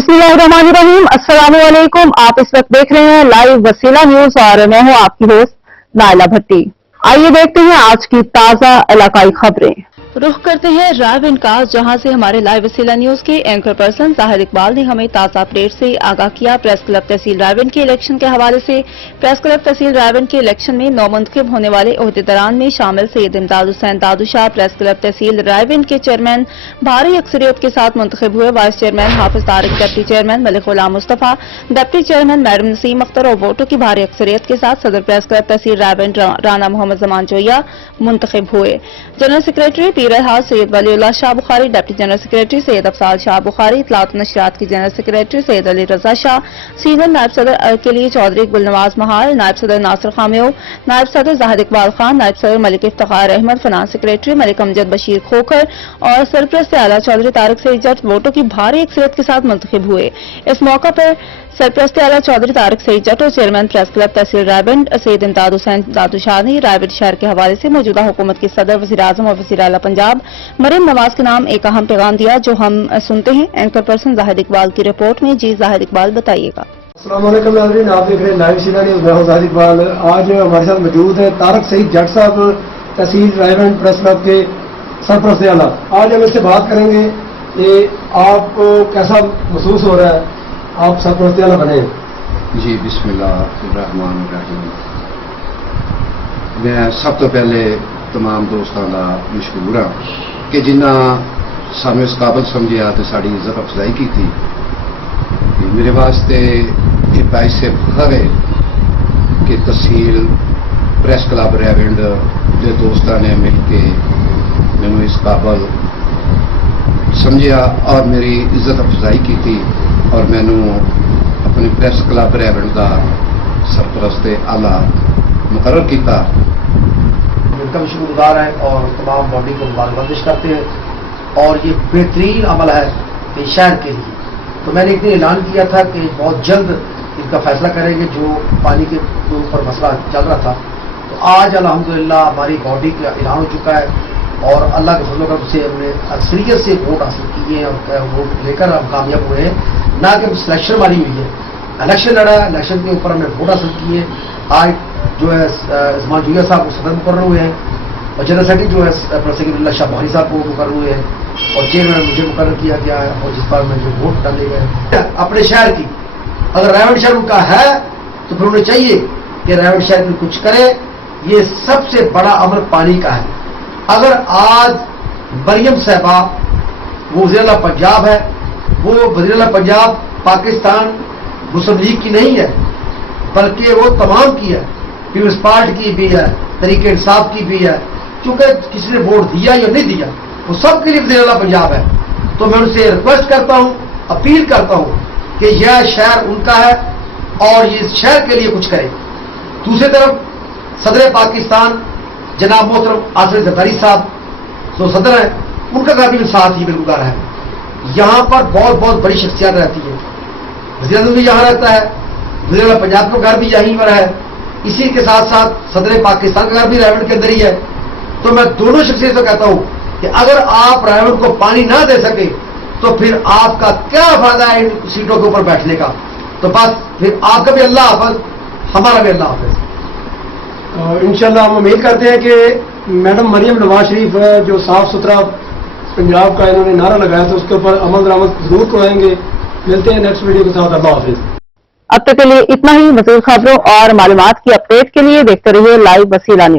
बिस्मिल्लाहिर्रहमानिर्रहीम, अस्सलाम वालेकुम। आप इस वक्त देख रहे हैं लाइव वसीला न्यूज और मैं हूं आपकी होस्ट नाइला भट्टी। आइए देखते हैं आज की ताजा इलाकाई खबरें। रुख करते हैं रायविंड का, जहां से हमारे लाइव वसीला न्यूज के एंकर पर्सन जाहिद इकबाल ने हमें ताजा अपडेट से आगाह किया। प्रेस क्लब तहसील रायविंड के इलेक्शन के हवाले से प्रेस क्लब तहसील रायविंड के इलेक्शन में नौमुंतखब होने वाले ओहदेदारान में शामिल सैयद इमदाद हुसैन दादूशाह प्रेस क्लब तहसील रायविंड के चेयरमैन भारी अक्सरियत के साथ मुंतखब हुए। Vice chairman Hafiz Tariq, deputy chairman Malik Ghulam Mustafa, deputy chairman madam Naseem Akhtar और वोटों की भारी अक्सरियत के साथ सदर प्रेस क्लब तहसील रायविंड राना मोहम्मद जमान जोया मुंतखब हुए। जनरल सेक्रेटरी पीरहाज Syed Waliullah Shah Bukhari, deputy general secretary Syed Afsal Shah Bukhari, इत्तलात नशरियात की जनरल सेक्रेटरी सैयद अली रजा शाह, सीनियर नायब सदर के लिए चौधरी गुलनवाज महाल, नायब सदर नासिर खामेव, नायब सदर जाहिद इकबाल खान, नायब सदर मलिक इफ्तिखार अहमद, फाइनेंस सेक्रेटरी मलिक अमजद बशीर खोखर और सरप्रस्त आला चौधरी तारिक सईद जट वोटों की भारी अक्सरियत के साथ मुंतखब हुए। इस मौका पर सरप्रस्त आला चौधरी तारिक सईद जट और चेयरमैन प्रेस क्लब तहसील रायविंड सैयद इमदाद हुसैन दादूशाह ने रायविंड शहर के हवाले से मौजूदा हुकूमत के सदर, वज़ीर आज़म और वज़ीर आला पंजाब मरीम नवाज के नाम एक अहम पैगाम दिया, जो हम सुनते हैं एंकर पर्सन जाहिद इकबाल की रिपोर्ट में। जी जाहिद इकबाल, बताइएगा। अस्सलाम वालेकुम नाज़रीन, आप देख रहे हैं लाइव वसीला न्यूज़। मैं हूं जाहिद इकबाल। आज हमारे साथ मौजूद है तारिक सईद जट साहब, तहसील रायविंड प्रेस क्लब के सरपरस्त आला। आज हम इससे बात करेंगे कि आपको कैसा महसूस हो रहा है, आप सरपरस्त आला बने। जी बिस्मिल्लाहिर्रहमानिर्रहीम। मैं सब तो पहले तमाम दोस्तों का मशहूर हाँ कि जिन्हें सानू इस काबिल समझिया तो साड़ी इज्जत अफजाई की थी। मेरे वास्ते ये बाइस से फखर है कि तहसील प्रेस क्लब रायविंड के दोस्तों ने मिलके मैंने इस काबिल समझिया और मेरी इज्जत अफजाई की थी और मैंने अपने प्रेस क्लब रायविंड का सरपरस्त आला मुकर्रर किया। उनका भी शुक्रगुजार है और तमाम बॉडी को मुबारकबाद करते हैं और ये बेहतरीन अमल है कि शहर के लिए। तो मैंने एक दिन ऐलान किया था कि बहुत जल्द इनका फैसला करेंगे जो पानी के ऊपर मसला चल रहा था। तो आज अल्हम्दुलिल्लाह हमारी बॉडी का ऐलान हो चुका है और अल्लाह के फजल करम से हमने अक्सरियत से वोट हासिल किए हैं और वोट लेकर हम कामयाब हुए हैं। ना कि सिलेक्शन मारी हुई है, इलेक्शन लड़ा, इलेक्शन के ऊपर हमने वोट हासिल किए। आज जो है जमान जोया साहब को सदर मुकर्रर हुए हैं और जनरल सेक्रेटरी जो है प्रोफेसर शाह बुखारी साहब को मुकर्रर हुए हैं और चेयरमैन मुझे मुकर्रर किया गया है और जिस पर में जो वोट डाले गए अपने शहर की। अगर रायविंड शहर उनका है तो फिर उन्हें चाहिए कि रायविंड शहर में कुछ करे। ये सबसे बड़ा अमल पानी का है। अगर आज मरियम साहबा वो वज़ीर-ए-आला पंजाब है, वो वज़ीर-ए-आला पंजाब पाकिस्तान मुस्लिम लीग की नहीं है बल्कि वो तमाम की है, पीपल्स पार्टी की भी है, तरीके इंसाफ की भी है। चूंकि किसी ने वोट दिया या नहीं दिया वो सब के लिए वज़ीर-ए-आला पंजाब है। तो मैं उनसे रिक्वेस्ट करता हूं, अपील करता हूं कि यह शहर उनका है और ये शहर के लिए कुछ करे। दूसरी तरफ सदर पाकिस्तान जनाब मोहतरम आसिफ जरदारी साहब जो सदर है, उनका का भी साथ ही बिल्कुल है। यहाँ पर बहुत बहुत बड़ी शख्सियत रहती है। वज़ीर-ए-आज़म भी यहाँ रहता है, वज़ीर-ए-आला पंजाब का घर भी यहीं पर है, इसी के साथ साथ सदर पाकिस्तान का घर भी रायविंड के अंदर ही है। तो मैं दोनों शख्सियत से कहता हूँ कि अगर आप रायविंड को पानी ना दे सके तो फिर आपका क्या फायदा है इन सीटों के ऊपर बैठने का। तो बस फिर आपका भी अल्लाह हाफ़िज़, हमारा भी अल्लाह हाफ़िज़। इंशाल्लाह हम उम्मीद करते हैं कि मैडम मरियम नवाज शरीफ जो साफ सुथरा पंजाब का इन्होंने नारा लगाया था उसके ऊपर अमल दरामद जरूर कराएंगे। मिलते हैं नेक्स्ट वीडियो के साथ। अल्लाह हाफिज। अब तक के लिए इतना ही। मज़ीद खबरों और मालूमात की अपडेट के लिए देखते रहिए लाइव वसीला न्यूज।